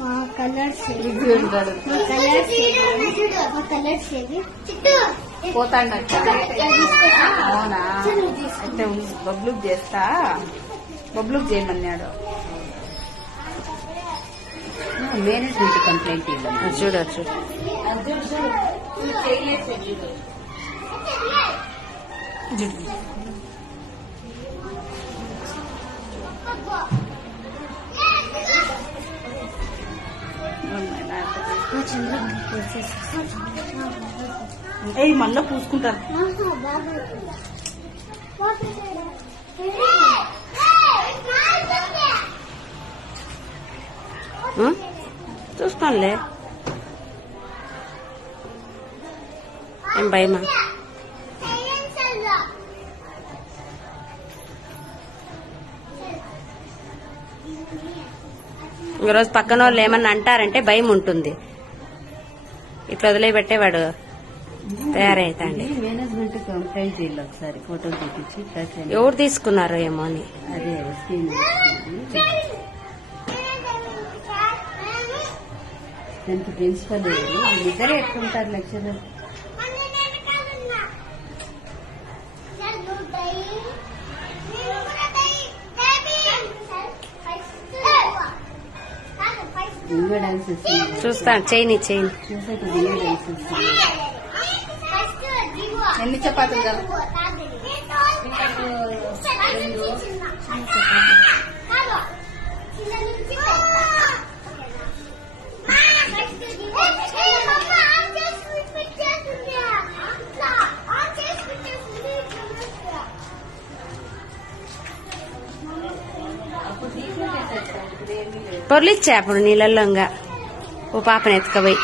మా కలర్స్ పోతాండట. అవునా? అయితే బబ్లుక్ చేస్తా, బబ్లుక్ చేయమన్నాడు. మేనేజ్మెంట్ కంప్లైంట్ ఇవ్వండి. చూడచ్చు. మళ్ళా పూసుకుంటారు. చూస్తానులే. ఏం భయమా? ఈరోజు పక్కన వాళ్ళు ఏమన్నా అంటారంటే భయం ఉంటుంది. ఇట్లా వదిలేపెట్టేవాడు తయారైతాండి. మేనేజ్మెంట్ కంప్లైంట్ చేయాలి. ఒకసారి ఫోటోలు చూపించి ఎవరు తీసుకున్నారో ఏమో అని. అదే స్కీమ్ దానికి ప్రిన్సిపల్ ఇద్దరే ఎట్లుంటారు లెక్చరర్. దివ్య డాన్స్ చూస్తాను. చేయని చూసాక దివ్య డాన్స్ ఎన్ని చపాతీలు కాదు. పొర్లిచ్చా అప్పుడు నీళ్ళల్లో ఓ పాపని ఎత్తుకపోయి